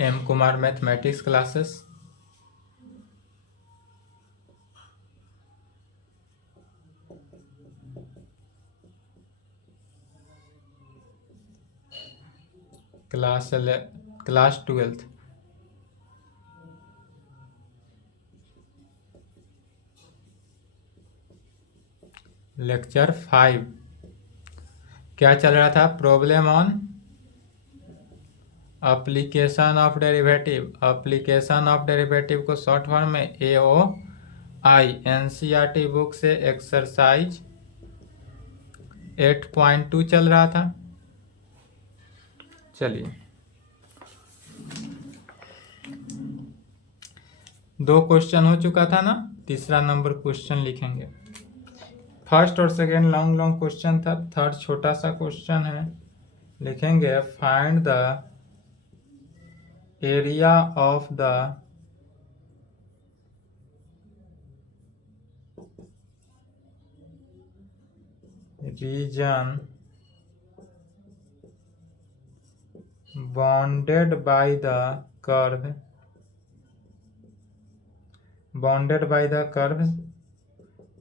M Kumar mathematics classes. Class 12th। Lecture 5। क्या चल रहा था? Problem on application of derivative. Application of derivative को शॉर्ट फॉर्म में AOI NCERT बुक से एक्सरसाइज 8.2 चल रहा था। चलिए, 2 क्वेश्चन हो चुका था ना, तीसरा नंबर क्वेश्चन लिखेंगे। फर्स्ट और सेकेंड लॉन्ग क्वेश्चन था, थर्ड छोटा सा क्वेश्चन है। लिखेंगे find the area of the region bounded by the curve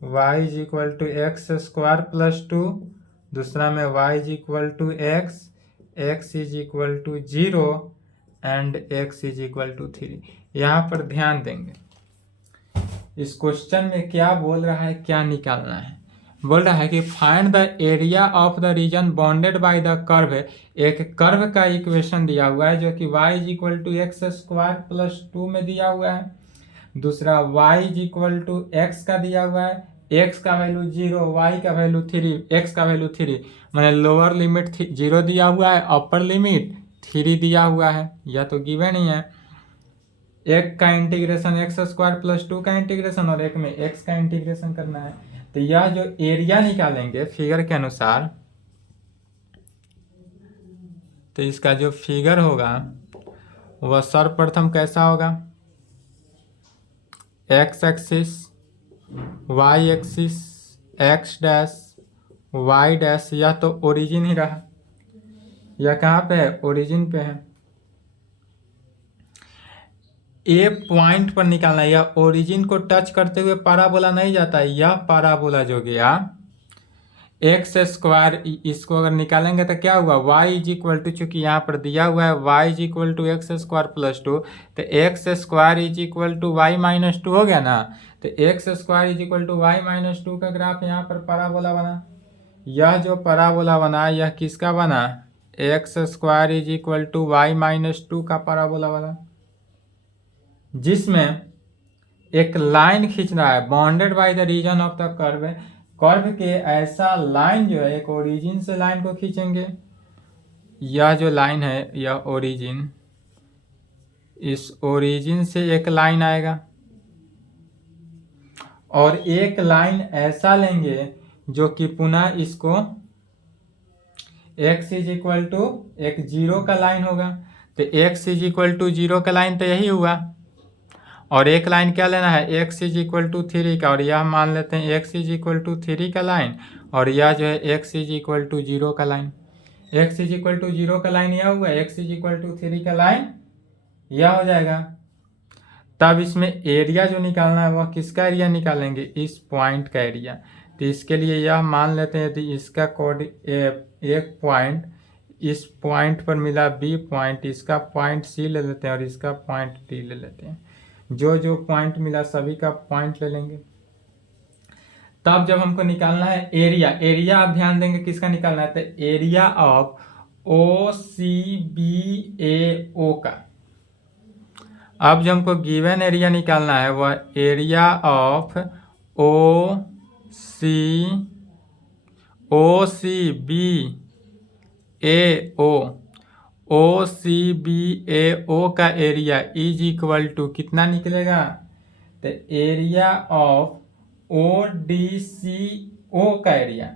y is equal to x square plus 2, दूसरा में y is equal to x is equal to 0 and x is equal to 3। यहाँ पर ध्यान देंगे, इस question में क्या बोल रहा है, क्या निकालना है। बोल रहा है कि find the area of the region bounded by the curve. एक कर्व का इक्वेशन दिया हुआ है जो कि y is equal to x square plus 2 में दिया हुआ है, दूसरा y is equal to x का दिया हुआ है, x का वैल्यू 0, y का वैल्यू 3, x का वैल्यू 3, मैंने लोअर लिमिट 0 दिया हुआ है, अपर लिमिट 3 दिया हुआ है, या तो गिवन ही है। एक का इंटीग्रेशन एक्स स्क्वायर प्लस 2 का इंटीग्रेशन और एक में x का इंटीग्रेशन करना है। तो यह जो एरिया निकालेंगे फिगर के अनुसार, तो इसका जो फिगर होगा वह सर्वप्रथम कैसा होगा, x axis, y axis, x dash, y dash, या तो ओरिजिन ही रहा, या कहाँ पे है, ओरिजिन पे है। ए पॉइंट पर निकालना है, या ओरिजिन को टच करते हुए पाराबोला नहीं जाता है, यह पाराबोला जो गया एक्स स्क्वायर, इसको अगर निकालेंगे तो क्या हुआ, y इज इक्वल टू, चूंकि यहाँ पर दिया हुआ है y is equal to x square plus 2, तो x square is equal to y minus 2 हो गया ना। तो x square is equal to y minus 2 का ग्राफ यहाँ पर पाराबोला बना। यह जो पाराबोला बना यह किसका बना, x square is equal to y minus 2 का पाराबोला बना, जिसमें एक लाइन खींचना है bounded by the region of the curve. Curve के ऐसा लाइन जो है, एक ओरिजिन से लाइन को खींचेंगे, यह जो लाइन है यह ओरिजिन, इस ओरिजिन से एक लाइन आएगा, और एक लाइन ऐसा लेंगे जो कि पुनः इसको x इज इक्वल टू एक 0 का लाइन होगा। तो x इज इक्वल टू 0 का लाइन तो यही हुआ, और एक लाइन क्या लेना है, x इज इक्वल टू 3 का, और यह मान लेते हैं x इज इक्वल टू 3 का लाइन, और यह जो है x इज इक्वल टू 0 का line. x is equal to 0 का लाइन यह हुआ, x इज इक्वल टू 3 का लाइन यह हो जाएगा। तब इसमें एरिया जो निकालना है वह किसका एरिया निकालेंगे, इस पॉइंट का एरिया। तो इसके लिए यह मान लेते हैं यदि इसका कोड एक पॉइंट इस पॉइंट पर मिला B पॉइंट, इसका पॉइंट C ले लेते हैं और इसका पॉइंट D ले लेते हैं। जो जो पॉइंट मिला सभी का पॉइंट ले लेंगे। तब जब हमको निकालना है एरिया, एरिया आप ध्यान देंगे किसका निकालना है, तो एरिया ऑफ OCBAO का। अब जो हमको गिवन एरिया निकालना है वह एरिया ऑफ OCBAO का एरिया इज इक्वल टू कितना निकलेगा, तो एरिया ऑफ ODCO का एरिया,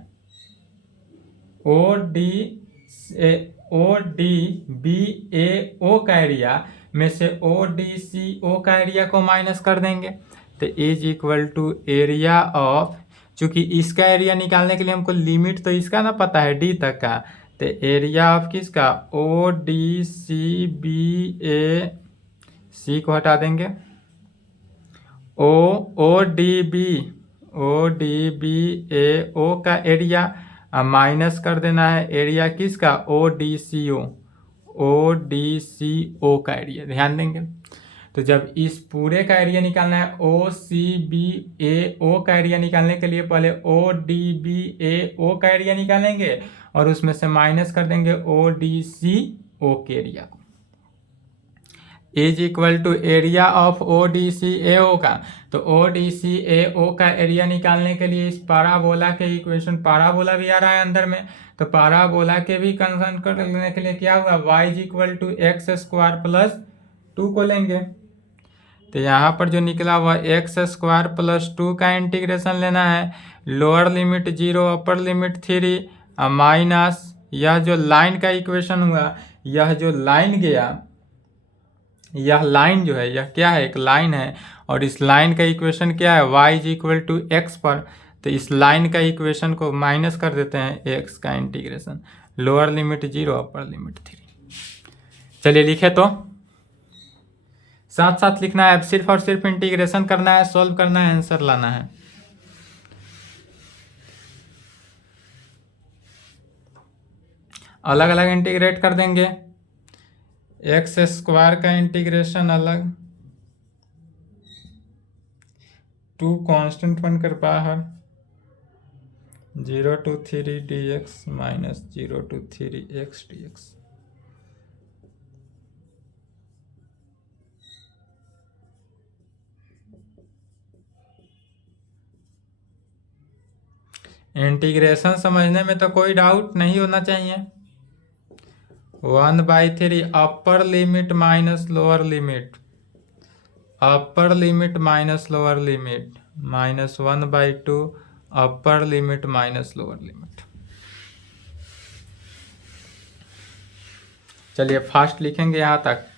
ODBAO का एरिया में से ODCO का एरिया को माइनस कर देंगे, तो is equal to area of, चूंकि इसका एरिया निकालने के लिए हमको लिमिट तो इसका ना पता है D तक का, तो एरिया ऑफ किसका, ओ डी सी बी ए सी को हटा देंगे, O D B A O का एरिया माइनस कर देना है एरिया किसका, ओ डी सी ओ का एरिया, ध्यान देंगे। तो जब इस पूरे का एरिया निकालना है, ओ सी बी ए ओ का एरिया निकालने के लिए पहले O D B A O का एरिया निकालेंगे और उसमें से माइनस कर देंगे ओ डी सी ओ के एरिया को, is equal to area of O D C A O का। तो ओ डी सी ए ओ का एरिया निकालने के लिए इस पाराबोला के इक्वेशन, पाराबोला भी आ रहा है अंदर में, तो पाराबोला के भी कंसर्न करने के लिए क्या हुआ, y is equal to x square plus 2 को लेंगे। तो यहाँ पर जो निकला हुआ एक्स स्क्वायर प्लस 2 का इंटीग्रेशन लेना है, lower limit 0 upper limit 3 minus यह जो लाइन का इक्वेशन हुआ, यह जो लाइन गया, यह लाइन जो है यह क्या है, एक लाइन है, और इस लाइन का इक्वेशन क्या है, y is equal to x पर। तो इस लाइन का इक्वेशन को माइनस कर देते हैं, x का integration, lower limit 0 upper limit 3। चलिए लिखे, तो साथ साथ लिखना है, अब सिर्फ और सिर्फ इंटीग्रेशन करना है, सॉल्व करना है, आंसर लाना है। अलग अलग इंटीग्रेट कर देंगे, एक्स स्क्वायर का इंटीग्रेशन अलग, 2 कांस्टेंट बनकर बाहर, 0 to 3 dx minus 0 to 3x dx। Integration समझने में तो कोई डाउट नहीं होना चाहिए। 1/3 अपर लिमिट माइनस लोअर लिमिट, अपर limit minus lower limit, minus 1/2 upper limit minus lower limit. चलिए फास्ट लिखेंगे यहाँ तक।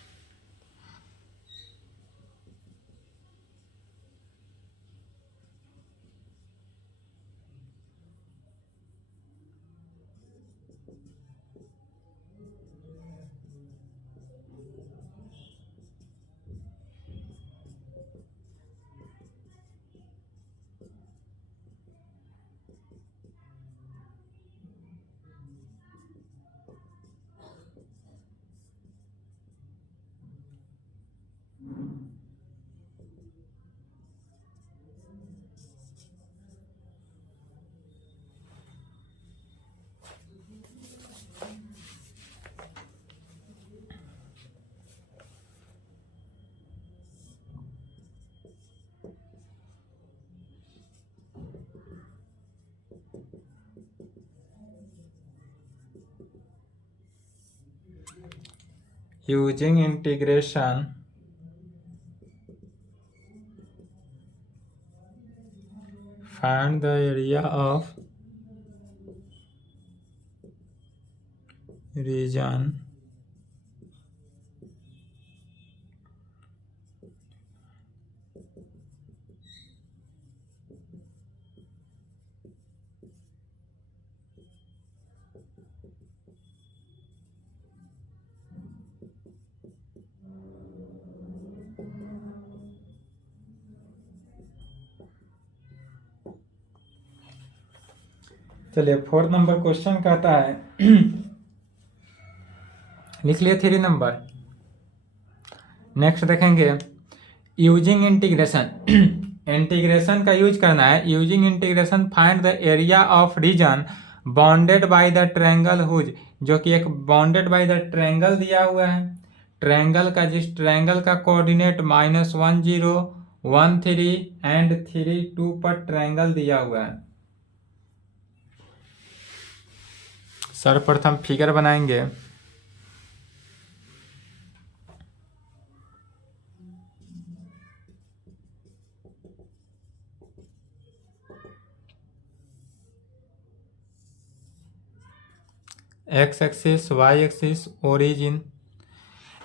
Using integration, find the area of region चलिए 4 नंबर क्वेश्चन कहता है लिख लिए 3 नंबर। नेक्स्ट देखेंगे, यूजिंग इंटीग्रेशन, इंटीग्रेशन का यूज करना है। Using integration find the area of region bounded by the triangle whose, जो कि एक बाउंडेड बाय द ट्रायंगल दिया हुआ है। ट्रायंगल का, जिस ट्रायंगल का कोऑर्डिनेट -1 0 1 3 एंड 3 2 पर ट्रायंगल दिया हुआ है। सर्वप्रथम फिगर बनाएंगे। X axis, Y axis, origin.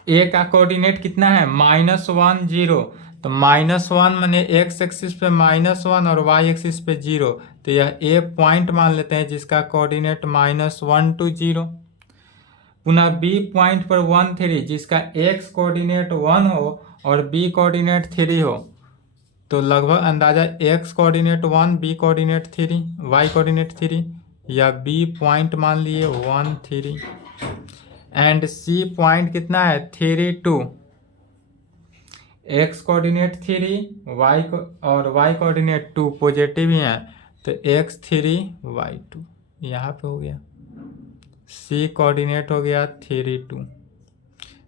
A का कोऑर्डिनेट कितना है, -1 0, तो -1 माने एक्स एक्सिस पे -1 और वाई एक्सिस पे 0, तो यह ए पॉइंट मान लेते हैं जिसका कोऑर्डिनेट -1 to 0। पुनः बी पॉइंट पर 1 3, जिसका x कोऑर्डिनेट 1 हो और b कोऑर्डिनेट 3 हो, तो लगभग अंदाजा x coordinate 1, b coordinate 3, y coordinate 3, या b पॉइंट मान लिए 1 3 एंड c पॉइंट कितना है 3 2, x कोऑर्डिनेट 3 y को और y कोऑर्डिनेट 2 पॉजिटिव ही है, तो x 3 y 2 यहाँ पे हो गया। c कोऑर्डिनेट हो गया 3 2,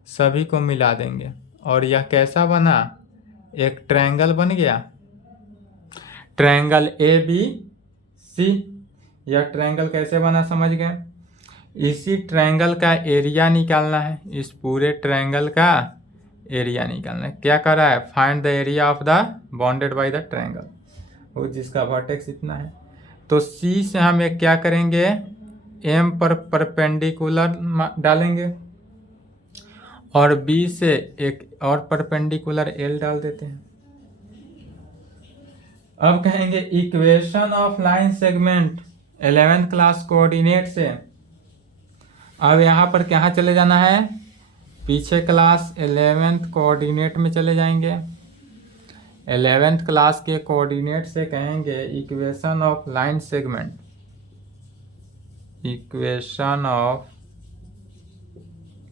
सभी को मिला देंगे और यह कैसा बना, एक ट्रायंगल बन गया, ट्रायंगल ABC। यह ट्रायंगल कैसे बना समझ गए। इसी ट्रायंगल का एरिया निकालना है, इस पूरे ट्रायंगल का एरिया निकालना है। क्या कर रहा है, find the area of the bounded by the triangle, वो जिसका वर्टेक्स इतना है। तो C से हम एक क्या करेंगे, M पर परपेंडिकुलर डालेंगे और B से एक और परपेंडिकुलर L डाल देते हैं। अब कहेंगे equation of line segment 11th class coordinate से। अब यहाँ पर कहाँ चले जाना है, पीछे क्लास 11th कोऑर्डिनेट में चले जाएंगे। 11th क्लास के कोऑर्डिनेट से कहेंगे equation of line segment, equation of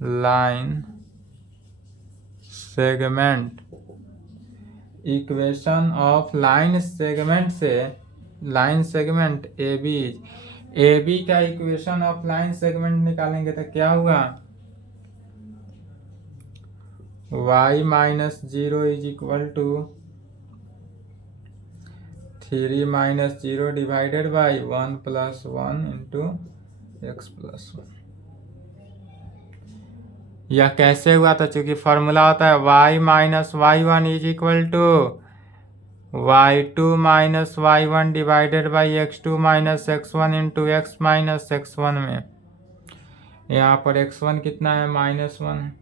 line segment, equation of line segment से लाइन सेगमेंट AB का इक्वेशन ऑफ लाइन सेगमेंट निकालेंगे तो क्या हुआ, y minus 0 is equal to 3 minus 0 divided by 1 plus 1 into x plus 1। यह कैसे हुआ था, चूंकि फॉर्मूला होता है y minus y1 is equal to y2 minus y1 divided by x2 minus x1 into x minus x1 में यहाँ पर x1 कितना है -1 है,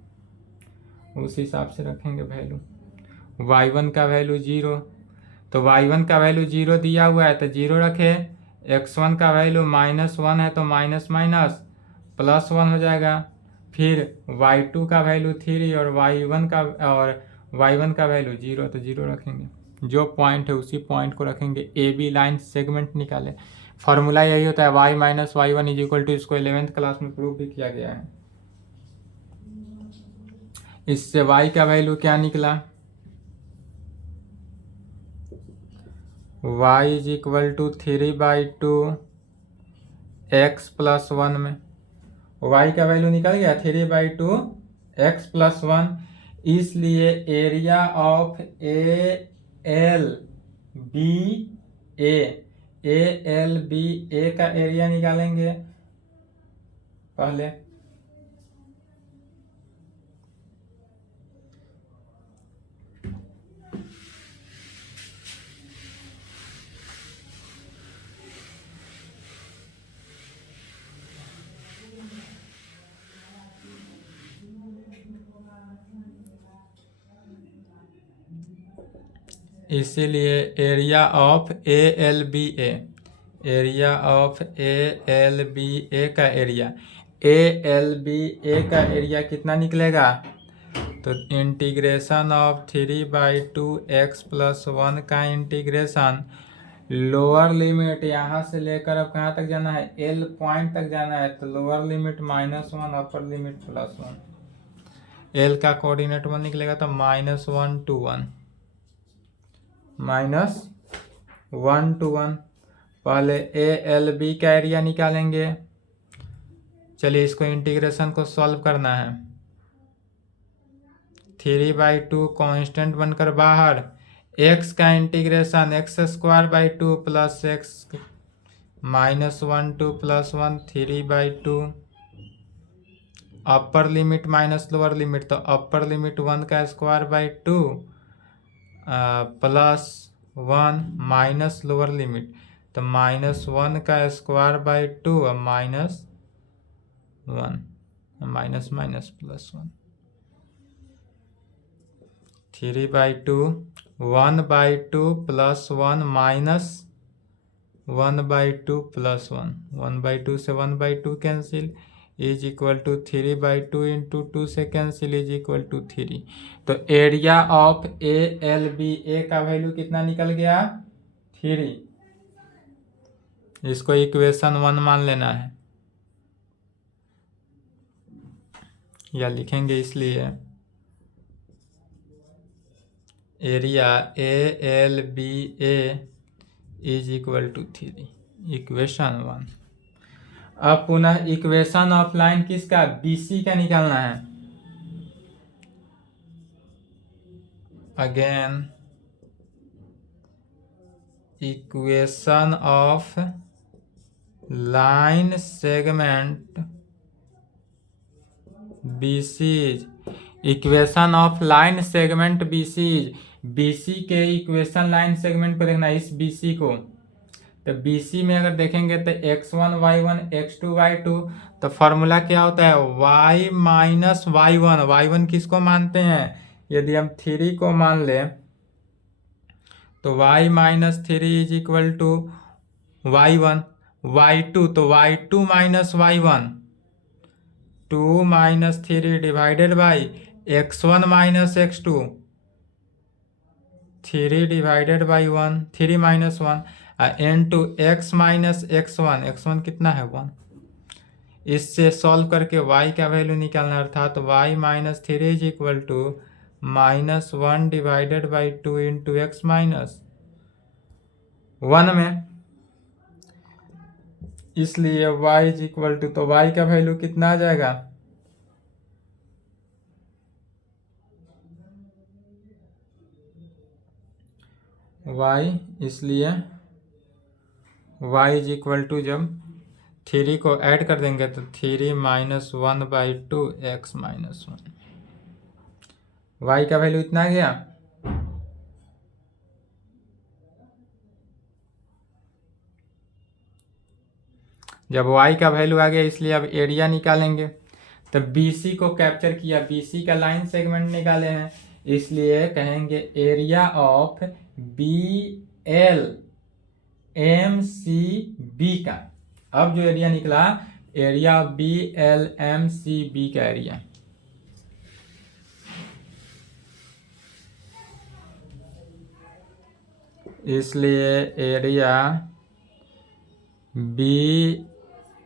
उस हिसाब से रखेंगे वैल्यू। y1 का वैल्यू 0, तो y1 का वैल्यू 0 दिया हुआ है तो 0 रखे, x1 का वैल्यू -1 है तो माइनस माइनस प्लस 1 हो जाएगा, फिर y2 का वैल्यू 3 और y1 का वैल्यू 0, तो 0 रखेंगे। जो पॉइंट है उसी पॉइंट को रखेंगे। AB लाइन सेगमेंट निकाले, फॉर्मूला यही होता है y minus y1 is equal to, इसको 11th क्लास में प्रूव भी किया गया है। इससे y का वैल्यू क्या निकला, y is equal to 3/2 x plus 1 में y का वैल्यू निकल गया 3/2 x प्लस 1, इसलिए एरिया ऑफ ALBA का एरिया निकालेंगे पहले। इसीलिए area of ALBA, area of ALBA का एरिया, ALBA का एरिया कितना निकलेगा, तो इंटीग्रेशन ऑफ 3/2 x प्लस 1 का इंटीग्रेशन, लोअर लिमिट यहाँ से लेकर अब कहाँ तक जाना है, L पॉइंट तक जाना है, तो lower limit -1 upper limit +1। L का कोऑर्डिनेट 1 निकलेगा तो -1 to 1, -1 to 1। पहले ALB का एरिया निकालेंगे। चलिए इसको इंटीग्रेशन को सॉल्व करना है। 3/2 कांस्टेंट बनकर बाहर, x का integration x² plus x -1 to +1 3/2, upper limit minus lower limit, तो अपर लिमिट 1 का स्क्वायर/2 +1 माइनस लोअर लिमिट, तो -1 का स्क्वायर/2 और -1 माइनस माइनस +1, 3/2 1/2 +1 माइनस 1/2 +1, 1/2 से 1/2 cancel, is equal to 3/2 into 2 से कैंसिल इज इक्वल टू 3। तो एरिया ऑफ ALB, ए का वैल्यू कितना निकल गया 3। इसको इक्वेशन 1 मान लेना है, या लिखेंगे इसलिए area ALBA is equal to 3, equation 1। अब पुनः इक्वेशन ऑफ लाइन किसका, BC का निकालना है। Again equation of line segment BC, equation of line segment BC के इक्वेशन लाइन सेगमेंट को देखना, इस BC को। तो BC में अगर देखेंगे तो x1 y1 x2 y2, तो फॉर्मूला क्या होता है y माइनस y1। y1 किसको मानते हैं, यदि हम 3 को मान ले तो y minus 3 is equal to y1, y2 तो y2 minus y1, 2 minus 3 divided by x1 minus x2, 3 divided by 1, 3 minus 1, into x minus x1 कितना है 1। इससे सॉल्व करके y का वैल्यू निकालना, अर्थात y minus 3 is equal to minus 1 divided by 2 into x minus 1 में, इसलिए y इज इक्वल टू, तो y का वैल्यू कितना आ जाएगा y, इसलिए y इज इक्वल टू, जब 3 को ऐड कर देंगे तो 3 माइनस 1/2 x माइनस 1, y का वैल्यू इतना आ गया। जब y का वैल्यू आ गया, इसलिए अब एरिया निकालेंगे। तो BC को कैप्चर किया, BC का लाइन सेगमेंट निकाले हैं, इसलिए कहेंगे एरिया ऑफ BLMCB का। अब जो एरिया निकला, एरिया ऑफ BLMCB का एरिया, इसलिए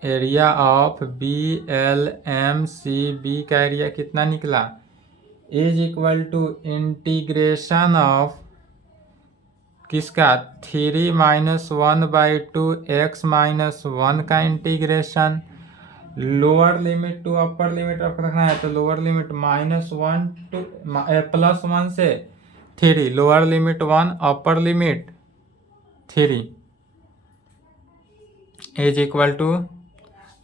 एरिया ऑफ BLMCB का एरिया कितना निकला, is equal to integration of किसका 3 माइनस 1/2 x माइनस 1 का integration, lower limit to upper limit रखना है, तो लोअर लिमिट -1 टू +1 से 3, lower limit 1 upper limit 3 is equal to,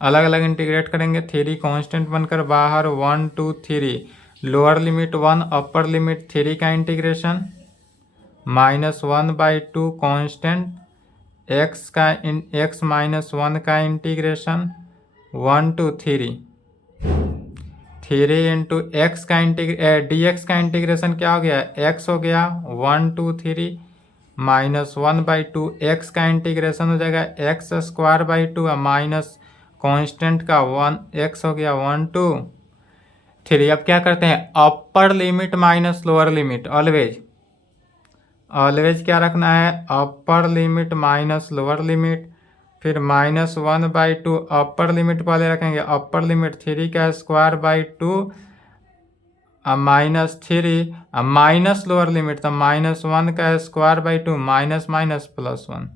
अलग अलग इंटीग्रेट करेंगे, 3 कांस्टेंट बनकर बाहर, 1 2 3, लोअर लिमिट 1 अपर लिमिट 3 का इंटीग्रेशन, -1/2 कांस्टेंट x माइनस 1 का इंटीग्रेशन, 1 2 3 इंटू एक्स का dx का इंटीग्रेशन क्या हो गया, x हो गया 1 2 3 -1/2 x का इंटीग्रेशन हो जाएगा x² 2 माइनस कांस्टेंट का 1 x हो गया 1 2 3। अब क्या करते हैं, अपर limit minus lower limit, always क्या रखना है, upper limit minus lower limit, फिर -1/2 अपर लिमिट पहले रखेंगे, अपर लिमिट 3 का स्क्वायर/2 -3 माइनस लोअर लिमिट, तो -1 का square minus minus +1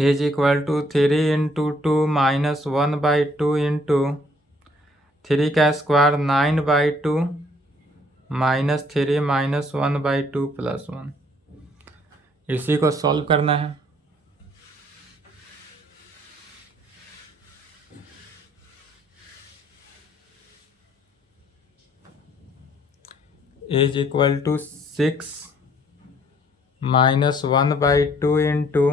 is equal to 3 into 2 -1/2 into 3 का स्क्वायर 9/2 -3 -1/2 +1। इसी को सॉल्व करना है। इज इक्वल टू 6 -1/2 इंटू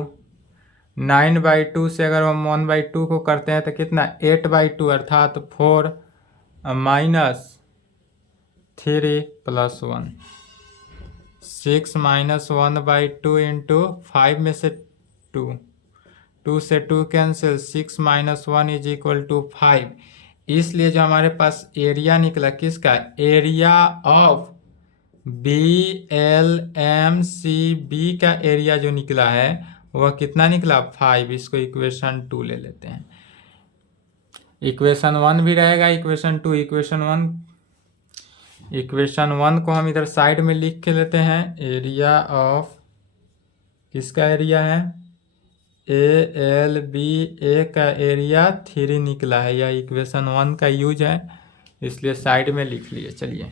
9/2 से अगर हम 1/2 को करते हैं तो कितना 8/2, अर्थात 4 -3 +1, 6 -1/2 इंटू 5 में से 2, 2 से 2 cancel, 6 minus 1 is equal to 5। इसलिए जो हमारे पास एरिया निकला किसका, एरिया ऑफ BLMCB का एरिया जो निकला है वह कितना निकला, 5। इसको इक्वेशन 2 ले लेते हैं। इक्वेशन 1 भी रहेगा, इक्वेशन 2। इक्वेशन 1 को हम इधर साइड में लिख के लेते हैं। एरिया ऑफ किसका एरिया है, ALBA का एरिया 3 निकला है। यह इक्वेशन 1 का यूज है, इसलिए साइड में लिख लिए। चलिए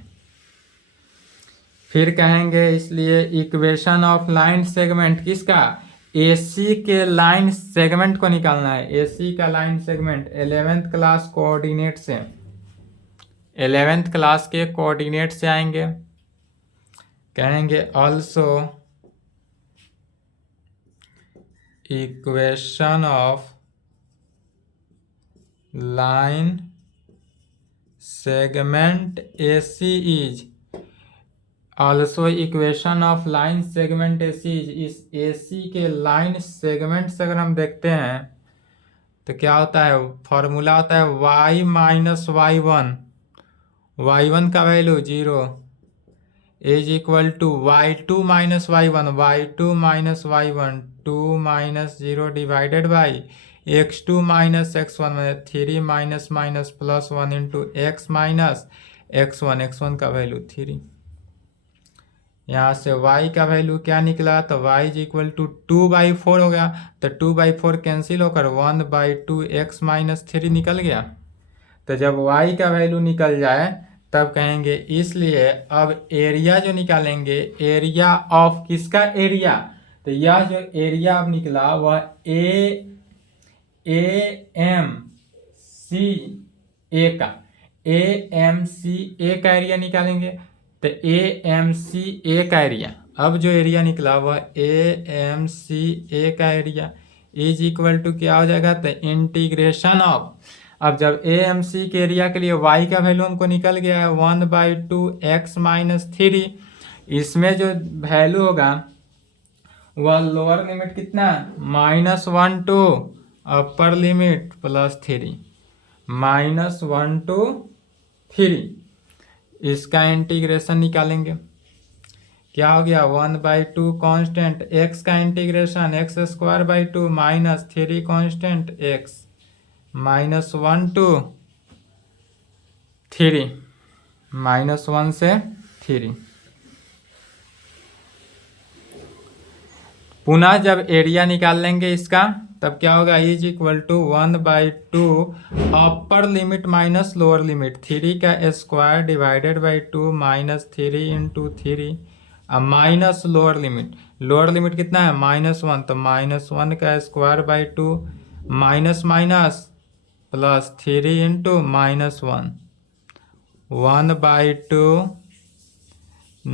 फिर कहेंगे, इसलिए इक्वेशन ऑफ लाइन सेगमेंट किसका, AC के लाइन सेगमेंट को निकालना है। AC का line segment 11th class coordinate से, 11th क्लास के कोऑर्डिनेट से आएंगे। कहेंगे also equation of line segment AC is, also equation of line segment AC is, इस AC के लाइन सेगमेंट से अगर हम देखते हैं तो क्या होता है, फॉर्मूला होता है y माइनस y1 का value 0 is equal to y2 minus y1, y2 minus y1 2 minus 0 divided by x2 minus x1, 3 minus minus plus 1 into x minus x1 का वैल्यू 3। यहाँ से y का वैल्यू क्या निकला, तो y इज इक्वल टू 2/4 हो गया। तो 2/4 कैंसिल होकर 1/2 x माइनस 3 निकल गया। तो जब y का वैल्यू निकल जाए तब कहेंगे, इसलिए अब एरिया जो निकालेंगे, एरिया ऑफ किसका एरिया, तो यह जो एरिया अब निकला वह AMCA का एरिया निकालेंगे। तो AMCA का एरिया, अब जो एरिया निकला वह AMCA का एरिया इज इक्वल टू क्या हो जाएगा, तो इंटीग्रेशन ऑफ, अब जब AMC के एरिया के लिए y का वैल्यू हमको निकल गया है 1/2 x माइनस 3, इसमें जो वैल्यू होगा वह लोअर लिमिट कितना, -1 to upper limit plus 3, -1 to 3, इसका इंटीग्रेशन निकालेंगे। क्या हो गया, 1/2 कांस्टेंट x का integration x² minus 3 constant x -1 to 3, -1 से 3। पुनः जब एरिया निकाल लेंगे इसका तब क्या होगा, is equal to 1/2 upper limit minus lower limit 3 का square divided by 2 -3 into 3 minus lower limit कितना है, -1, तो -1 का square by 2 minus minus plus 3 into -1, 1/2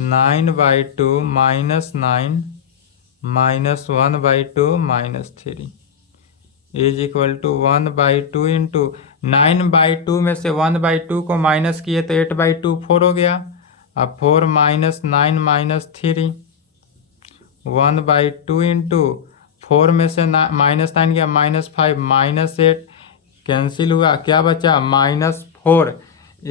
9/2 -9 -1/2 -3 is equal to 1/2 into 9/2 में से 1/2 को माइनस किए तो 8/2 4 हो गया। अब 4 माइनस 9 माइनस 3, 1/2 इंटू 4 में से -9 गया -5 -8 कैंसिल हुआ, क्या बचा -4।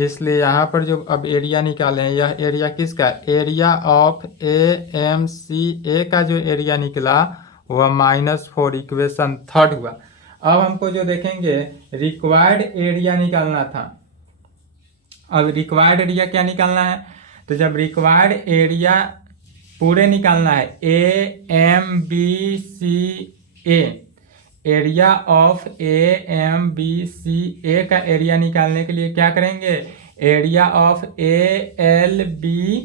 इसलिए यहाँ पर जो अब एरिया निकाले हैं, यह एरिया किसका, एरिया ऑफ AMCA का जो एरिया निकला वह -4, इक्वेशन 3 हुआ। अब हमको जो देखेंगे रिक्वायर्ड एरिया निकालना था। अब रिक्वायर्ड एरिया क्या निकालना है, तो जब रिक्वायर्ड एरिया पूरे निकालना है AMBCA, एरिया ऑफ AMBCA का एरिया निकालने के लिए क्या करेंगे, एरिया ऑफ ALBA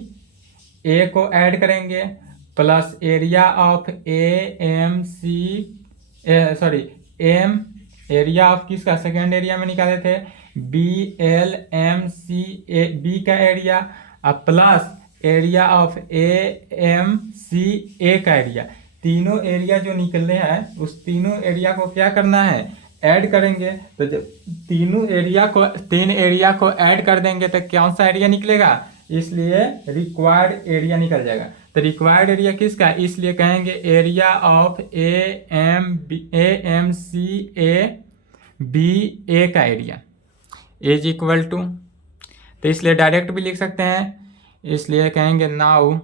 को ऐड करेंगे plus area of area of किसका, सेकेंड एरिया में निकाले थे BLMCA का area plus area of AMCA का एरिया। तीनों एरिया जो निकले हैं उस तीनों एरिया को क्या करना है, ऐड करेंगे। तो जब तीन एरिया को ऐड कर देंगे तो कौन सा एरिया निकलेगा, इसलिए रिक्वायर्ड एरिया निकल जाएगा। तो रिक्वायर्ड एरिया किसका, इसलिए कहेंगे एरिया ऑफ AMCA का एरिया इज इक्वल टू, तो इसलिए डायरेक्ट भी लिख सकते हैं, इसलिए कहेंगे नाउ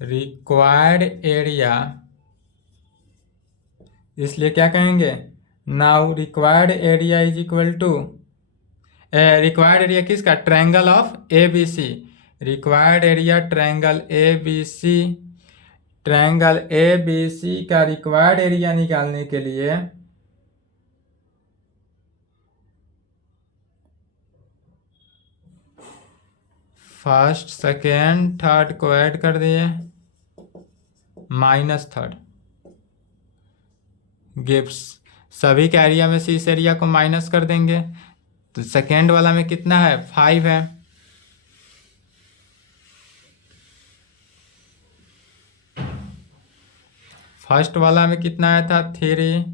रिक्वायर्ड एरिया, इसलिए क्या कहेंगे, now required area is equal to, required area किसका, triangle of ABC, required area triangle ABC, triangle ABC का रिक्वायर्ड एरिया निकालने के लिए फर्स्ट सेकेंड थर्ड को ऐड कर दिए माइनस थर्ड गिव्स, सभी के एरिया में से इस एरिया को माइनस कर देंगे, तो सेकेंड वाला में कितना है 5 है, फर्स्ट वाला में कितना आया था 3,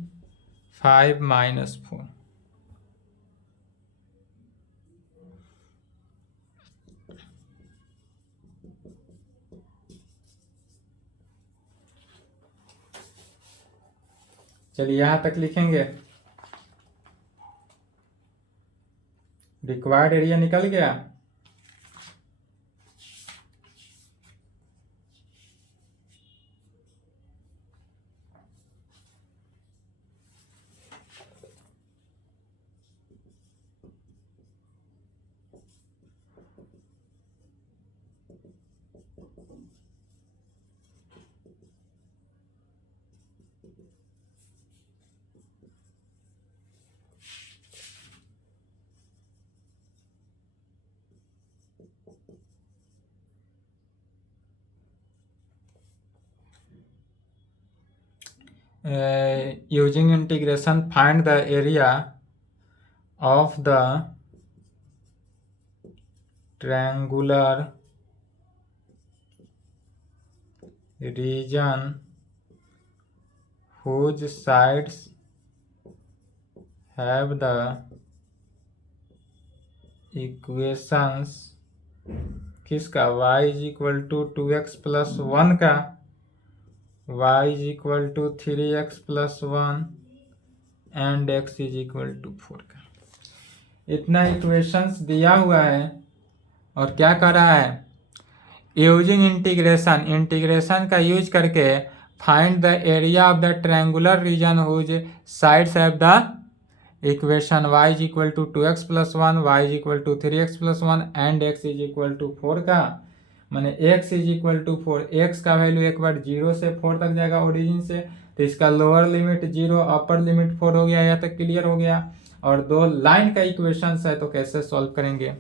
5 माइनस 4, चलिए यहां तक लिखेंगे, रिक्वायर्ड एरिया निकल गया, using integration find the area of the triangular region whose sides have the equations किसका, y is equal to 2x plus 1 का, y is equal to 3x plus 1 and x is equal to 4 का। इतना equations दिया हुआ है और क्या कर रहा है, यूजिंग इंटीग्रेशन, इंटीग्रेशन का यूज करके find the area of the triangular region whose sides have the equation y is equal to 2x plus 1, y is equal to 3x plus 1 and x is equal to 4 का, माने x is equal to 4, x का value एक बार 0 से 4 तक जाएगा origin से, तो इसका लोअर लिमिट 0 अपर लिमिट 4 हो गया, यहाँ तक क्लियर हो गया। और दो लाइन का इक्वेशन है तो कैसे सॉल्व करेंगे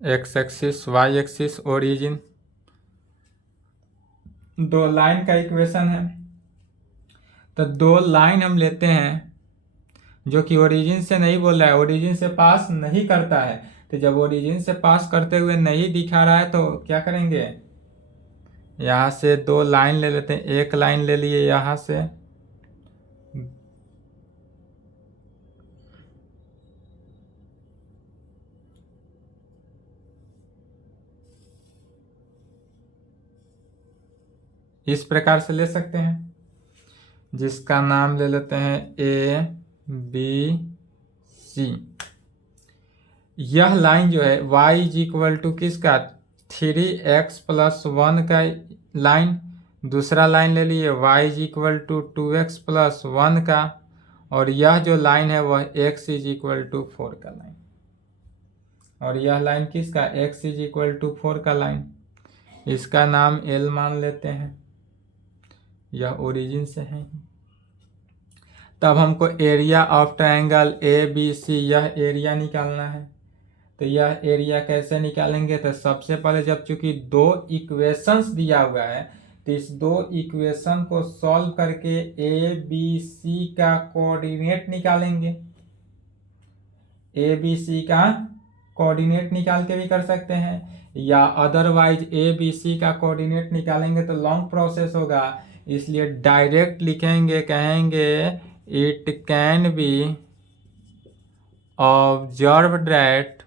x axis Y axis origin, दो लाइन का इक्वेशन है, तो दो लाइन हम लेते हैं जो कि ओरिजिन से नहीं बोल रहा है, ओरिजिन से पास नहीं करता है, तो जब ओरिजिन से पास करते हुए नहीं दिखा रहा है तो क्या करेंगे, यहाँ से दो लाइन ले लेते हैं, एक लाइन ले लिए यहाँ से, इस प्रकार से ले सकते हैं, जिसका नाम ले लेते हैं ABC। यह लाइन जो है y इज इक्वल टू किसका, 3x प्लस 1 का लाइन, दूसरा लाइन ले लिए y is equal to 2x plus 1 का, और यह जो लाइन है वह x इज इक्वल टू 4 का लाइन, और यह लाइन किसका, x इज इक्वल टू 4 का लाइन, इसका नाम L मान लेते हैं, यह ओरिजिन से है। तब हमको एरिया ऑफ ट्रायंगल ABC, यह एरिया निकालना है, तो यह एरिया कैसे निकालेंगे? तो सबसे पहले जब चूंकि दो इक्वेशंस दिया हुआ है तो इस दो इक्वेशन को सॉल्व करके ए बी सी का कोऑर्डिनेट निकालेंगे। ए बी सी का कोऑर्डिनेट निकाल के भी कर सकते हैं, या अदरवाइज ए बी सी का कोऑर्डिनेट निकालेंगे तो लॉन्ग प्रोसेस होगा, इसलिए डायरेक्ट लिखेंगे, कहेंगे it can be observe that,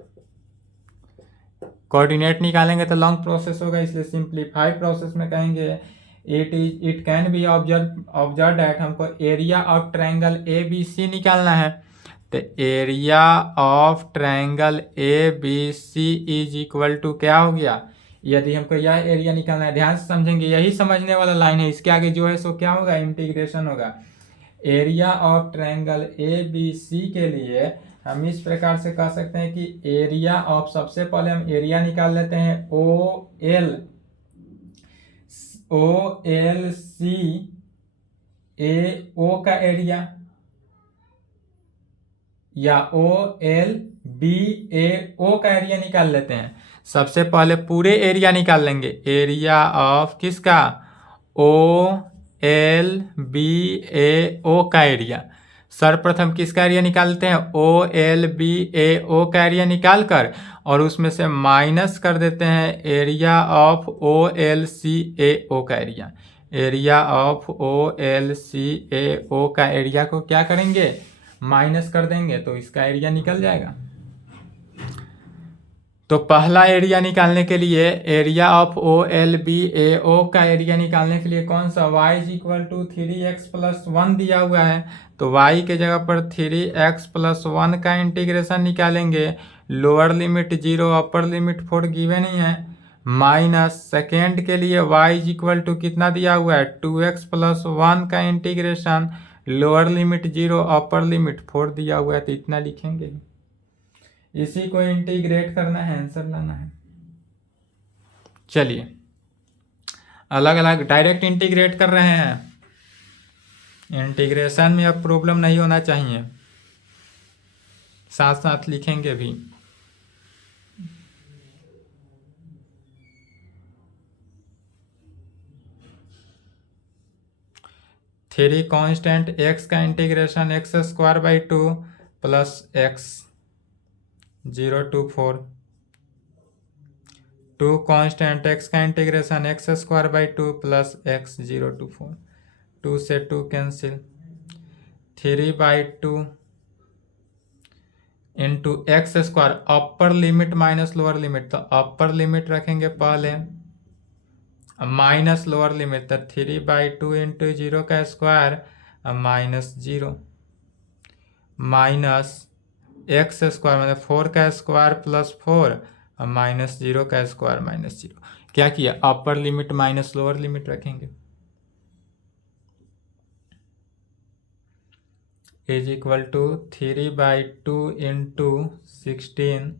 coordinate निकालेंगे तो लॉन्ग प्रोसेस होगा, इसलिए सिंप्लीफाई प्रोसेस में कहेंगे it can be observe that, हमको area of triangle A B C निकालना है। तो area of triangle A B C is equal to क्या हो गया? यदि हमको यह एरिया निकालना है, ध्यान से समझेंगे, यही समझने वाला लाइन है, इसके आगे जो है सो क्या होगा? इंटीग्रेशन होगा। Area of triangle A B C के लिए हम इस प्रकार से कह सकते हैं कि एरिया ऑफ, सबसे पहले हम एरिया निकाल लेते हैं ओ एल सी ए ओ का एरिया, या ओ एल बी ए ओ का एरिया निकाल लेते हैं। सबसे पहले पूरे एरिया निकाल लेंगे, एरिया ऑफ किसका? ओ एल बी ए ओ का एरिया। सर्वप्रथम किसका एरिया निकालते हैं? ओ एल बी ए ओ का एरिया निकाल कर और उसमें से माइनस कर देते हैं area of O L C A O का area. Area of O L C A O का एरिया को क्या करेंगे? माइनस कर देंगे तो इसका एरिया निकल जाएगा। तो पहला एरिया निकालने के लिए area of O L B A O का एरिया निकालने के लिए कौन सा? y is equal to 3x+1 दिया हुआ है, तो y के जगह पर 3x+1 का इंटीग्रेशन निकालेंगे। Lower limit 0, upper limit 4 given ही है। माइनस सेकेंड के लिए y इज इक्वल टू कितना दिया हुआ है? 2x+1 का integration, lower limit 0, upper limit 4 दिया हुआ है, तो इतना लिखेंगे। इसी को इंटीग्रेट करना है, आंसर लाना है। चलिए अलग अलग डायरेक्ट इंटीग्रेट कर रहे हैं, इंटीग्रेशन में अब प्रॉब्लम नहीं होना चाहिए, साथ साथ लिखेंगे भी। थ्री कांस्टेंट x का integration x² 2 plus x 0 to 4, 2 constant x का integration x² 2 plus x 0 to 4, 2 से 2 कैंसिल, 3/2 इंटू x², अपर लिमिट माइनस लोअर लिमिट, तो अपर लिमिट रखेंगे पहले माइनस लोअर लिमिट, तो 3/2 इंटू 0 का स्क्वायर माइनस 0 माइनस x² मतलब 4 का स्क्वायर प्लस 4 और माइनस 0 का स्क्वायर माइनस 0। क्या किया? Upper limit minus lower limit रखेंगे, is equal to 3/2 into 16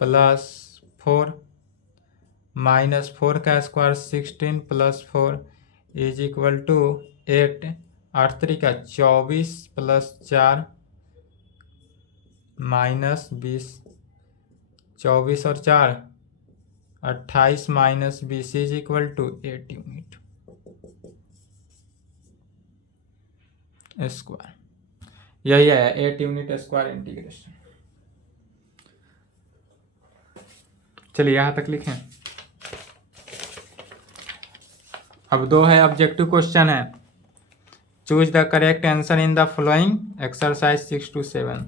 plus 4 minus 4 का square 16 plus 4 is equal to 8, 8 3 का 24 प्लस 4 माइनस 20, 24 और 4 28 minus 20 is equal to 8 unit square. यही है 8 यूनिट स्क्वायर इंटीग्रेशन। चलिए यहां तक लिखें। अब 2 है, ऑब्जेक्टिव क्वेश्चन है। Choose the correct answer in the following exercise 6 to 7।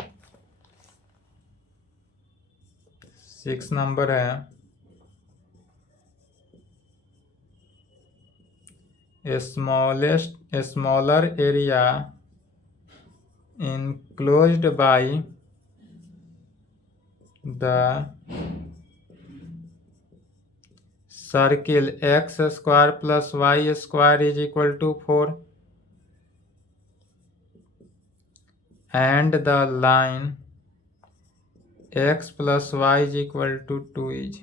6 नंबर है। Smaller area enclosed by the circle x² plus y² is equal to 4 and the line x plus y is equal to 2 is,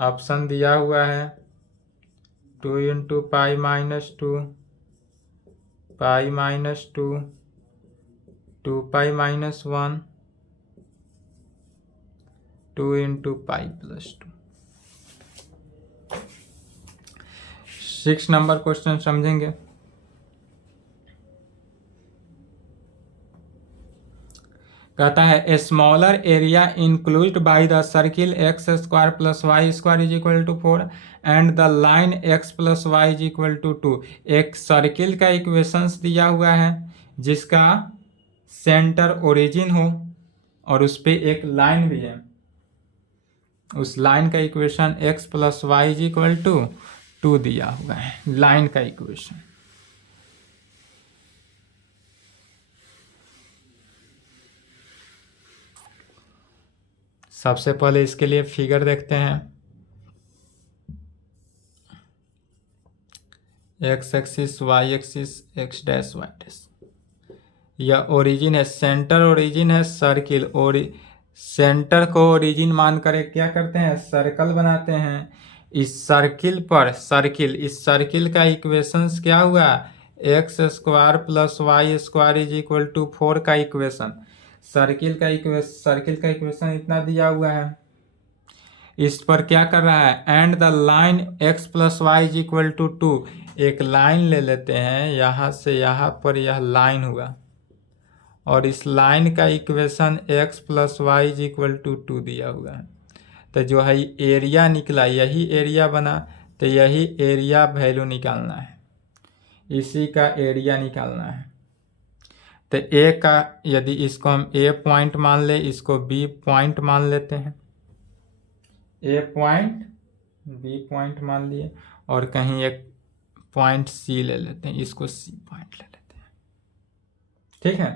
option दिया हुआ है 2 into pi minus 2, pi minus 2, 2 pi minus 1, 2 into pi plus 2। 6 नंबर question समझेंगे। कहता है a smaller area enclosed by the circle X square plus Y square is equal to 4 and the line X plus Y is equal to 2। एक circle का equations दिया हुआ है जिसका सेंटर ओरिजिन हो और उस पे एक लाइन भी है। उस लाइन का equation x plus Y is equal to 2 दिया हुआ है, लाइन का इक्वेशन। सबसे पहले इसके लिए फिगर देखते हैं। X axis Y axis x dash y dash, यह ओरिजिन है, सेंटर ओरिजिन है सर्किल। सेंटर को ओरिजिन मानकर क्या करते हैं, सर्कल बनाते हैं। इस सर्किल पर इस सर्किल का इक्वेशंस क्या हुआ, x square plus Y square is equal to 4 का इक्वेशन। सर्किल का इक्वेशन इतना दिया हुआ है। इस पर क्या कर रहा है, and the line x plus Y is equal to 2। एक लाइन ले लेते हैं, यहाँ से यहाँ पर यह लाइन हुआ और इस लाइन का equation x plus Y is equal to 2 दिया हुआ है। तो जो है एरिया निकला, यही एरिया बना, तो यही एरिया वैल्यू निकालना है, इसी का एरिया निकालना है। तो ए का, यदि इसको हम ए पॉइंट मान ले, इसको बी पॉइंट मान लेते हैं, ए पॉइंट बी पॉइंट मान लिए, और कहीं एक पॉइंट सी ले लेते हैं, इसको सी पॉइंट ले लेते हैं। ठीक है,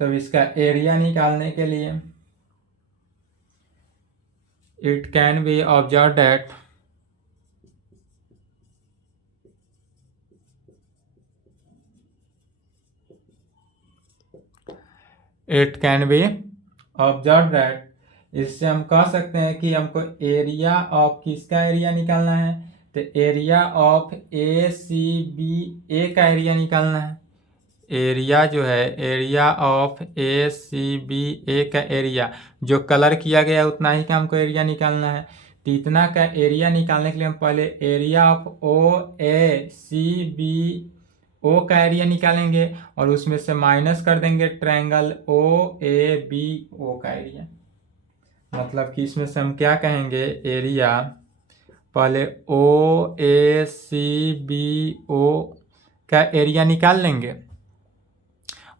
तब इसका एरिया निकालने के लिए it can be observe that इससे हम कह सकते हैं कि हमको एरिया ऑफ किसका एरिया निकालना है, तो area of A C B, A का एरिया निकालना है। एरिया जो है, area of A C B, A का एरिया जो कलर किया गया उतना ही का हमको एरिया निकालना है। तो इतना का एरिया निकालने के लिए हम पहले area of O A C B, O का एरिया निकालेंगे और उसमें से माइनस कर देंगे ट्रायंगल ओ ए बी, ओ का एरिया। मतलब कि इसमें से हम क्या कहेंगे, एरिया पहले ओ ए सी बी, ओ का एरिया निकाल लेंगे।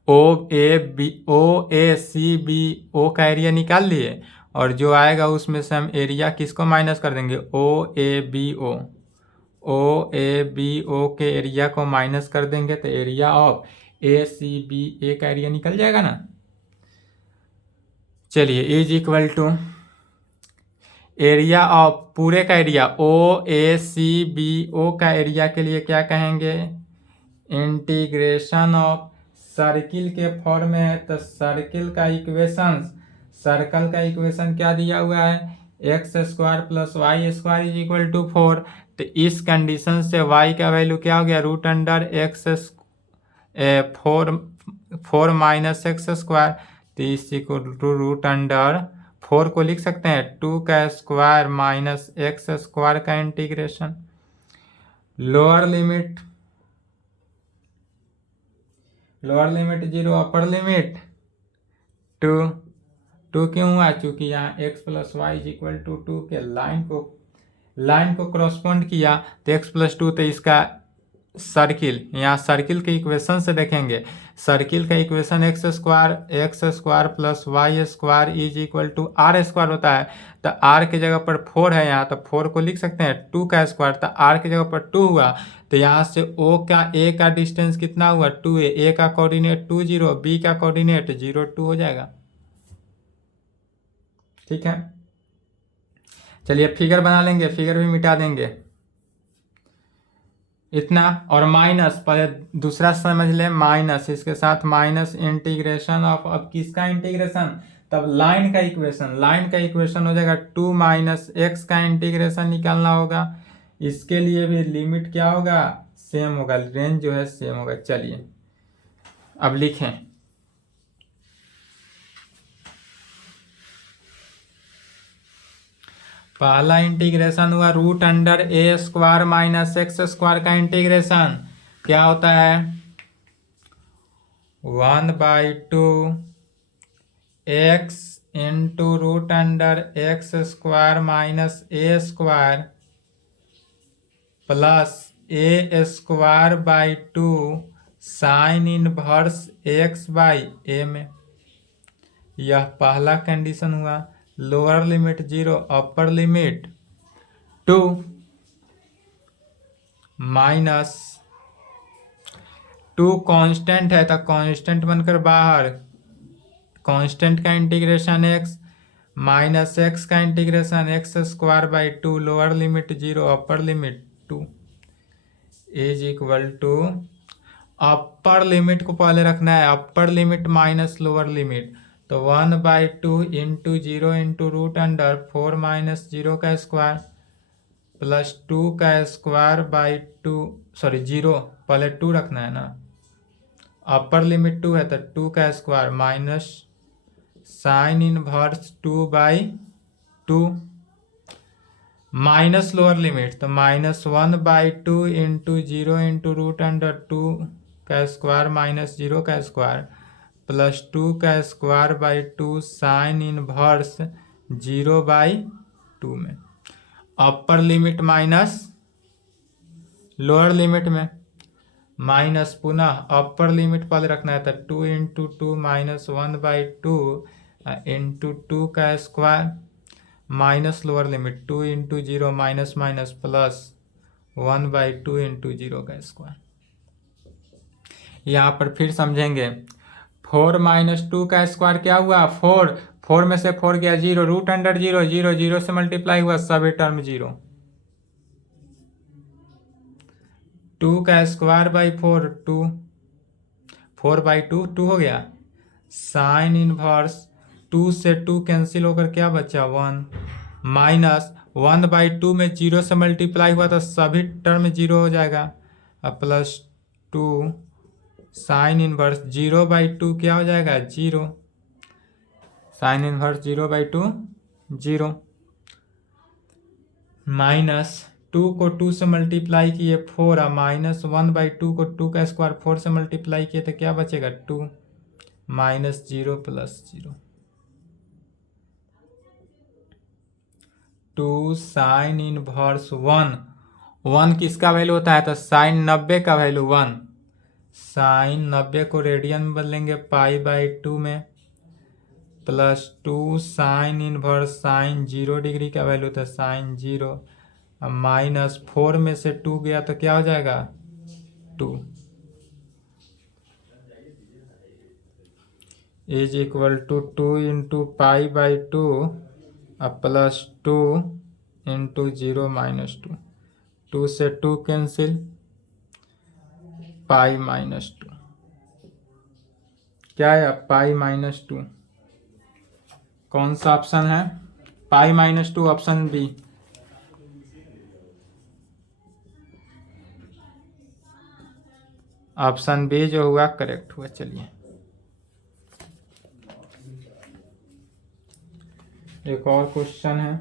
ओ ए सी बी, ओ का एरिया निकाल लिए और जो आएगा उसमें से हम एरिया किसको माइनस कर देंगे, ओ ए बी ओ, ओ ए बी ओ के एरिया को माइनस कर देंगे तो area of A C B, A का एरिया निकल जाएगा ना। चलिए, is equal to area of पूरे का area, O A C B, O का एरिया के लिए क्या कहेंगे, इंटीग्रेशन ऑफ, सर्किल के फॉर्म में है तो सर्किल का इक्वेशन क्या दिया हुआ है, x square plus Y square is equal to 4। तो इस कंडीशन से y का वैल्यू क्या हो गया, root under x 4 minus x square, तो इस इक्वल टू रूट अंडर 4 को लिख सकते हैं 2 का स्क्वायर माइनस एक्स स्क्वायर का integration. Lower limit 0, upper limit 2 क्यों हुआ, चूंकि यहाँ x plus Y is equal to 2 के लाइन को क्रॉसपोंड किया तो x प्लस 2, तो इसका सर्किल, यहाँ सर्किल के इक्वेशन से देखेंगे, सर्किल का equation x square plus Y square is equal to r square होता है। तो r की जगह पर 4 है यहाँ, तो 4 को लिख सकते हैं 2 का स्क्वायर, तो r की जगह पर 2 हुआ, तो यहाँ से o का a का डिस्टेंस कितना हुआ, 2a, a का कोऑर्डिनेट 2 0, b का कोऑर्डिनेट 0 2 हो जाएगा। ठीक है, चलिए फिगर बना लेंगे, फिगर भी मिटा देंगे इतना, और माइनस, पहले दूसरा समझ ले, माइनस, इसके साथ माइनस इंटीग्रेशन ऑफ, अब किसका इंटीग्रेशन, तब लाइन का इक्वेशन हो जाएगा 2 माइनस एक्स का इंटीग्रेशन निकालना होगा। इसके लिए भी लिमिट क्या होगा, सेम होगा, रेंज जो है सेम होगा। चलिए अब लिखें, पहला इंटीग्रेशन हुआ root under A square minus x square का इंटीग्रेशन क्या होता है 1/2 X into root under X square minus A square plus A square by 2 sine inverse X by A में। यह पहला कंडीशन हुआ। Lower limit 0 upper limit 2 minus 2 constant है तो कांस्टेंट बनकर बाहर, कांस्टेंट का इंटीग्रेशन एक्स माइनस एक्स का integration X square by 2 lower limit 0 upper limit 2 is equal to, upper limit को पहले रखना है, upper limit minus lower limit, तो 1/2 into 0 into root under 4 minus 0 का स्क्वायर प्लस 2 का स्क्वायर बाई 2, सॉरी 0 पहले 2 रखना है ना, अपर लिमिट 2 है तो 2 का square minus sine inverse 2/2 minus lower limit तो minus 1/2 into 0 into root under 2 का स्क्वायर माइनस 0 का स्क्वायर प्लस 2 का स्क्वायर बाई 2 साइन इनवर्स 0/2 में। अपर लिमिट माइनस लोअर लिमिट में माइनस, पुनः अपर लिमिट पहले रखना है तो 2 इंटू 2 माइनस 1/2 इंटू 2 का square minus lower limit 2 into 0 minus minus plus 1/2 into 0 का स्क्वायर। यहाँ पर फिर समझेंगे 4 माइनस 2 का स्क्वायर क्या हुआ 4, 4 में से 4 गया 0, रूट अंडर 0 0 0 से मल्टीप्लाई हुआ सभी टर्म 0, 2 का स्क्वायर बाई 4 2, 4/2 2 हो गया, साइन इनवर्स 2 से 2 कैंसिल होकर क्या बचा 1 माइनस 1/2 में 0 से मल्टीप्लाई हुआ तो सभी टर्म 0 हो जाएगा, अब प्लस 2 साइन इनवर्स 0/2 क्या हो जाएगा 0, साइन इनवर्स 0/2 0 माइनस 2 को 2 से मल्टीप्लाई किए 4 माइनस 1/2 को 2 का स्क्वायर 4 से मल्टीप्लाई किए तो क्या बचेगा 2 माइनस 0 प्लस 0, 2 साइन इनवर्स 1 किसका वैल्यू होता है तो साइन 90 का वैल्यू 1, साइन 90 को रेडियन में बदलेंगे π/2 में plus 2 sine inverse sine 0 degree का वैल्यू था साइन 0 माइनस 4 में से 2 गया तो क्या हो जाएगा 2 is equal to 2 into π/2 plus 2 into 0 minus 2, 2 से 2 कैंसिल π-2 क्या है π-2 कौन सा ऑप्शन है π-2 ऑप्शन बी। ऑप्शन बी जो हुआ करेक्ट हुआ। चलिए एक और क्वेश्चन है,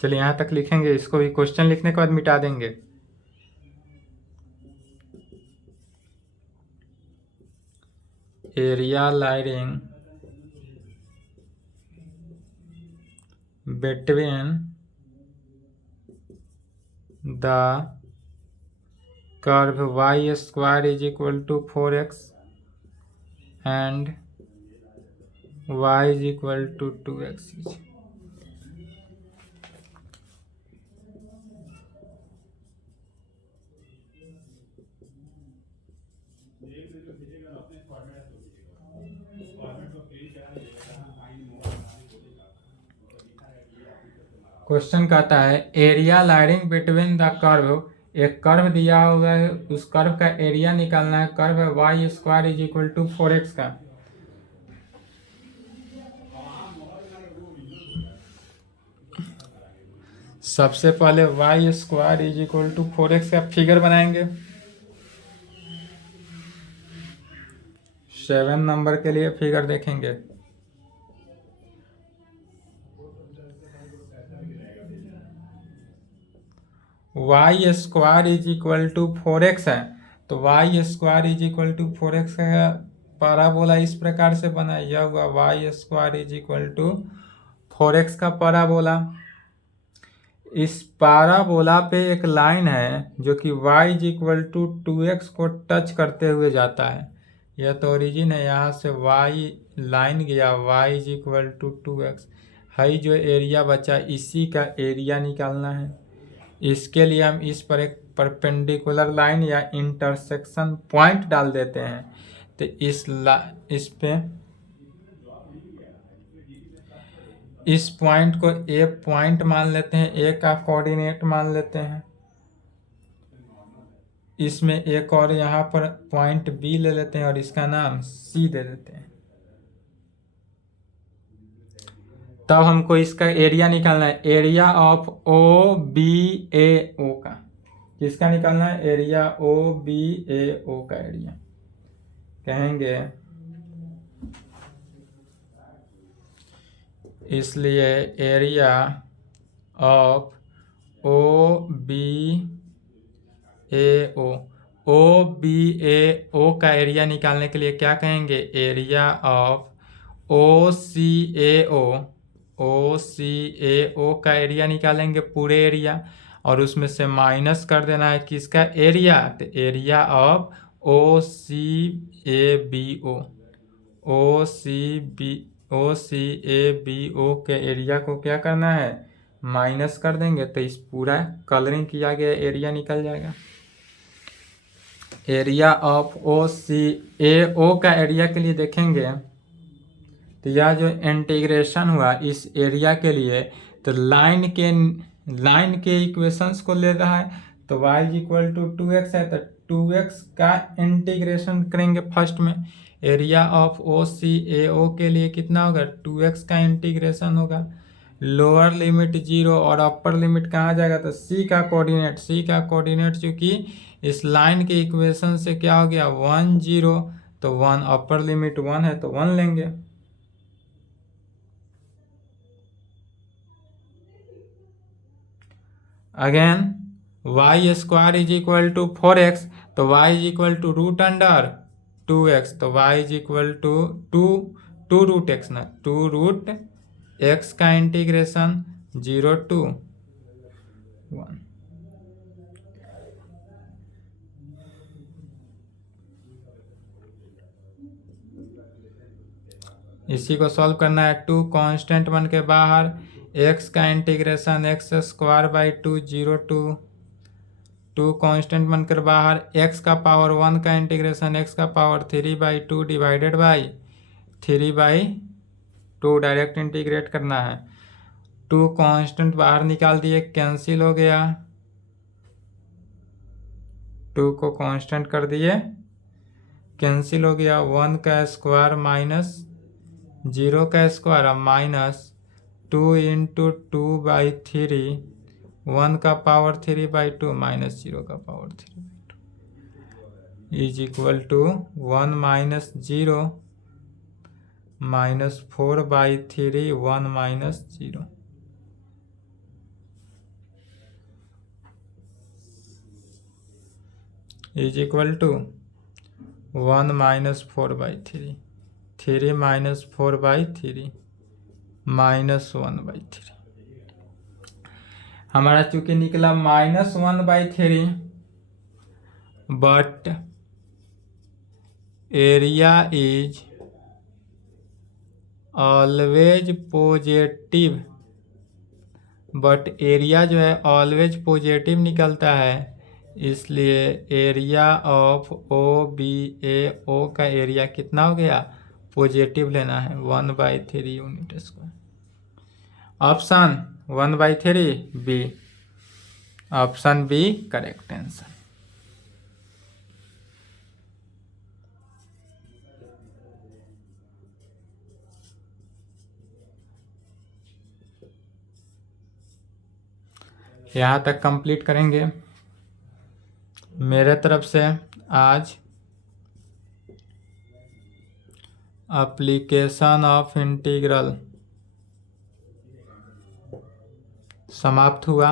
चलिए यहाँ तक लिखेंगे, इसको भी क्वेश्चन लिखने के बाद मिटा देंगे। Area lying between the curve y square is equal to 4x and y is equal to 2x is question कहता है area lying between the curve, एक कर्व दिया हुआ है उस कर्व का एरिया निकालना है, कर्व है y square is equal to 4x का। सबसे पहले y square is equal to 4x का फिगर बनाएंगे। 7 नंबर के लिए फिगर देखेंगे। Y square is equal to 4x है, तो y square is equal to 4x का पैराबोला इस प्रकार से बना, यह हुआ y square is equal to 4x का पैराबोला। इस पैराबोला पे एक लाइन है जो कि y is equal to 2x को टच करते हुए जाता है। यह तो ओरिजिन है, यहाँ से y लाइन गया, y is equal to 2x है। जो एरिया बचा इसी का एरिया निकालना है। इसके लिए हम इस पर एक परपेंडिकुलर लाइन या इंटरसेक्शन पॉइंट डाल देते हैं। तो इस पॉइंट को ए पॉइंट मान लेते हैं, ए का कोऑर्डिनेट मान लेते हैं। इसमें एक और यहाँ पर पॉइंट बी ले लेते हैं और इसका नाम सी दे देते हैं। तब हमको इसका एरिया निकालना है, area of O B A O का। किसका निकालना है? Area O B A O का एरिया। कहेंगे इसलिए area of O B A O B A O का एरिया निकालने के लिए क्या कहेंगे? Area of O C A O का एरिया निकालेंगे, पूरे एरिया, और उसमें से माइनस कर देना है किसका एरिया? तो area of O C A B O के एरिया को क्या करना है? माइनस कर देंगे, तो इस पूरा कलरिंग किया गया एरिया निकल जाएगा। Area of O C A O का एरिया के लिए देखेंगे तो यह जो इंटीग्रेशन हुआ इस एरिया के लिए, तो लाइन के इक्वेशंस को ले रहा है, तो y इक्वल टू 2x है, तो 2x का इंटीग्रेशन करेंगे फर्स्ट में। Area of O C A ओ के लिए कितना होगा? 2x का इंटीग्रेशन होगा। लोअर लिमिट 0 और अपर लिमिट कहाँ जाएगा? तो c का कोऑर्डिनेट चूंकि इस लाइन के इक्वेशन से क्या हो गया? 1 0, तो 1 अपर लिमिट 1 है तो 1 लेंगे। Again y square is equal to 4x, तो y is equal to root under 2x, तो y is equal to 2 root x ना 2 रूट x का इंटीग्रेशन 0 to 1। इसी को सॉल्व करना है। 2 कांस्टेंट बन के बाहर, x का integration X square by 2 0 to 2 constant बनकर बाहर, x का पावर 1 का इंटीग्रेशन x का power 3/2 divided by 3/2 direct integrate करना है। 2 कांस्टेंट बाहर निकाल दिए, कैंसिल हो गया। 2 को कांस्टेंट कर दिए, कैंसिल हो गया। 1 का स्क्वायर माइनस 0 का स्क्वायर माइनस 2 इंटू 2/3, 1 का पावर 3/2 माइनस 0 का power 3/2 is equal to 1 minus 0 minus 4/3, 1 minus 0 is equal to 1 minus 4/3, 3 minus 4/3 minus 1/3। हमारा चूंकि निकला -1/3, but area is always positive, but area जो है ऑलवेज पॉजिटिव निकलता है, इसलिए area of O B A O का एरिया कितना हो गया? पॉजिटिव लेना है, 1/3 यूनिट स्क्वायर। ऑप्शन 1/3 बी, ऑप्शन बी करेक्ट आंसर। यहाँ तक कंप्लीट करेंगे। मेरे तरफ से आज एप्लीकेशन ऑफ इंटीग्रल समाप्त हुआ।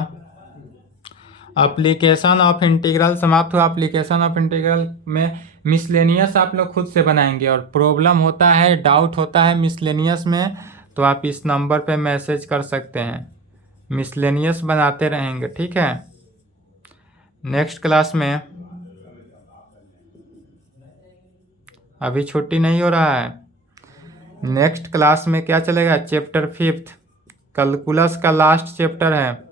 एप्लीकेशन ऑफ इंटीग्रल समाप्त हुआ। एप्लीकेशन ऑफ इंटीग्रल में मिसलेनियस आप लोग खुद से बनाएंगे, और प्रॉब्लम होता है, डाउट होता है मिसलेनियस में, तो आप इस नंबर पे मैसेज कर सकते हैं। मिसलेनियस बनाते रहेंगे, ठीक है। नेक्स्ट क्लास में, अभी छुट्टी नहीं हो रहा है, नेक्स्ट क्लास में क्या चलेगा, चैप्टर 5 कैलकुलस का लास्ट चैप्टर है।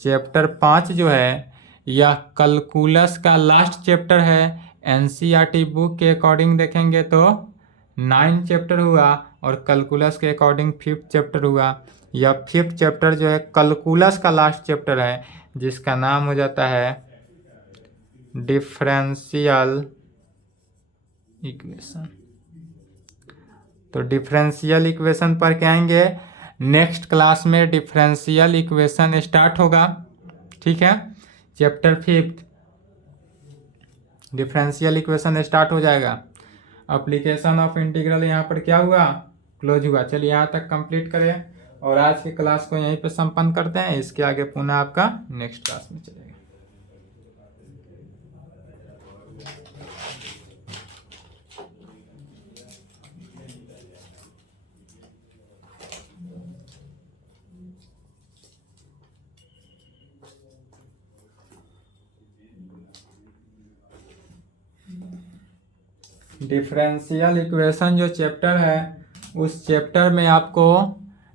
चैप्टर 5 जो है यह कैलकुलस का लास्ट चैप्टर है। एनसीईआरटी बुक के अकॉर्डिंग देखेंगे तो 9 चैप्टर हुआ, और कैलकुलस के अकॉर्डिंग 5th चैप्टर हुआ। यह 5th चैप्टर जो है कैलकुलस का लास्ट चैप्टर है, जिसका नाम हो जाता है डिफरेंशियल इक्वेशन। तो डिफरेंशियल इक्वेशन पर क्या आएंगे, नेक्स्ट क्लास में डिफरेंशियल इक्वेशन स्टार्ट होगा, ठीक है। चैप्टर 5 डिफरेंशियल इक्वेशन स्टार्ट हो जाएगा। एप्लीकेशन ऑफ इंटीग्रल यहाँ पर क्या हुआ, क्लोज हुआ। चलिए यहाँ तक कंप्लीट करें, और आज की क्लास को यहीं पे संपन्न करते हैं। इसके आगे पुनः आपका नेक्स्ट क्लास में चलेगा। डिफरेंशियल इक्वेशन जो चैप्टर है, उस चैप्टर में आपको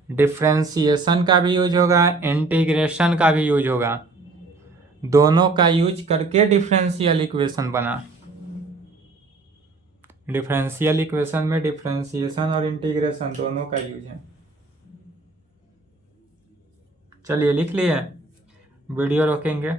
डिफरेंशिएशन का भी यूज होगा, इंटीग्रेशन का भी यूज होगा। दोनों का यूज करके डिफरेंशियल इक्वेशन बना। डिफरेंशियल इक्वेशन में डिफरेंशिएशन और इंटीग्रेशन दोनों का यूज है। चलिए लिख लिए, वीडियो रोकेंगे।